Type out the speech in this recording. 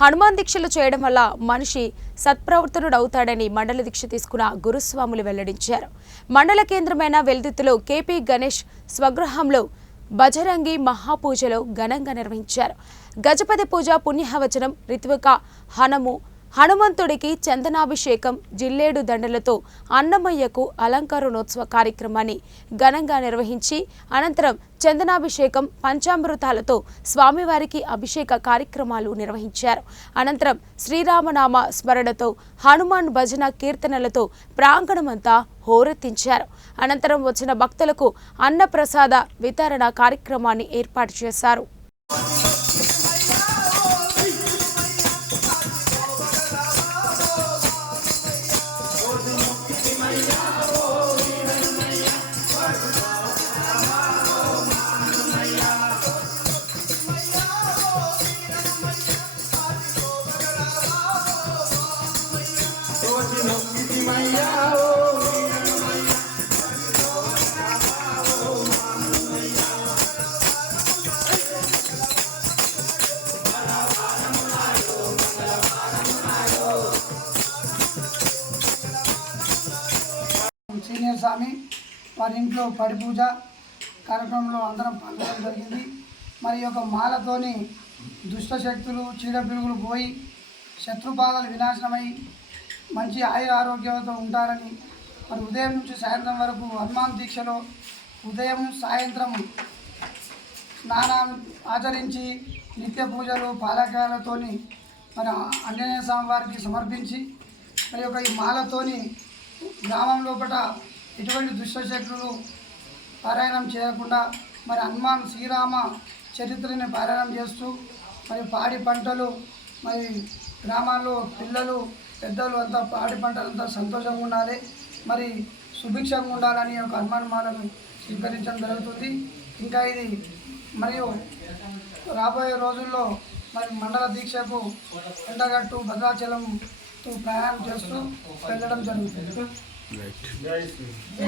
హనుమాన్ దీక్షలు చేయడం వల్ల మనిషి సత్ప్రవర్తనుడవుతాడని మండల దీక్ష తీసుకున్న గురుస్వాములు వెల్లడించారు. మండల కేంద్రమైన వెల్దుర్తిలో కేపీ గణేష్ స్వగృహంలో బజరంగి మహాపూజలో ఘనంగా నిర్వహించారు. గజపతి పూజ, పుణ్యవచనం, రిత్విక హనుమంతుడికి చందనాభిషేకం, జిల్లేడు దండలతో అన్నమయ్యకు అలంకరణోత్సవ కార్యక్రమాన్ని ఘనంగా నిర్వహించి అనంతరం చందనాభిషేకం, పంచామృతాలతో స్వామివారికి అభిషేక కార్యక్రమాలు నిర్వహించారు. అనంతరం శ్రీరామనామ స్మరణతో హనుమాన్ భజన కీర్తనలతో ప్రాంగణమంతా హోరెత్తించారు. అనంతరం వచ్చిన భక్తులకు అన్నప్రసాద వితరణ కార్యక్రమాన్ని ఏర్పాటు చేశారు. సీనియర్ స్వామి వారి ఇంట్లో పడి పూజ కార్యక్రమంలో అందరం పాల్గొనడం జరిగింది. మరి యొక్క మాలతోని దుష్ట శక్తులు, చీడపిలుగులు పోయి శత్రుబాధలు వినాశనమై మంచి ఆయుర ఆరోగ్యంతో ఉంటారని మరి ఉదయం నుంచి సాయంత్రం వరకు హనుమాన్ దీక్షలో ఉదయం సాయంత్రం స్నానం ఆచరించి నిత్య పూజలు పాలకాయలతోని మరి ఆంజనేయ స్వామి వారికి సమర్పించి మరి యొక్క ఈ మాలతోని గ్రామం లోపల ఎటువంటి దుష్టశక్తులు పారాయణం చేయకుండా మరి హనుమాన్ శ్రీరామ చరిత్రని పారాయణం చేస్తూ మరి పాడి పంటలు మరి గ్రామాల్లో పిల్లలు పెద్దలు అంతా పాడి పంటలంతా సంతోషంగా ఉండాలి, మరి సుభిక్షంగా ఉండాలని ఒక హనుమాన్ మాలను స్వీకరించడం జరుగుతుంది. ఇంకా ఇది మరియు రాబోయే రోజుల్లో మరి మండల దీక్షకు ఎండగట్టు భద్రాచలం ప్రయాణం చేస్తూ వెళ్ళడం జరుగుతుంది.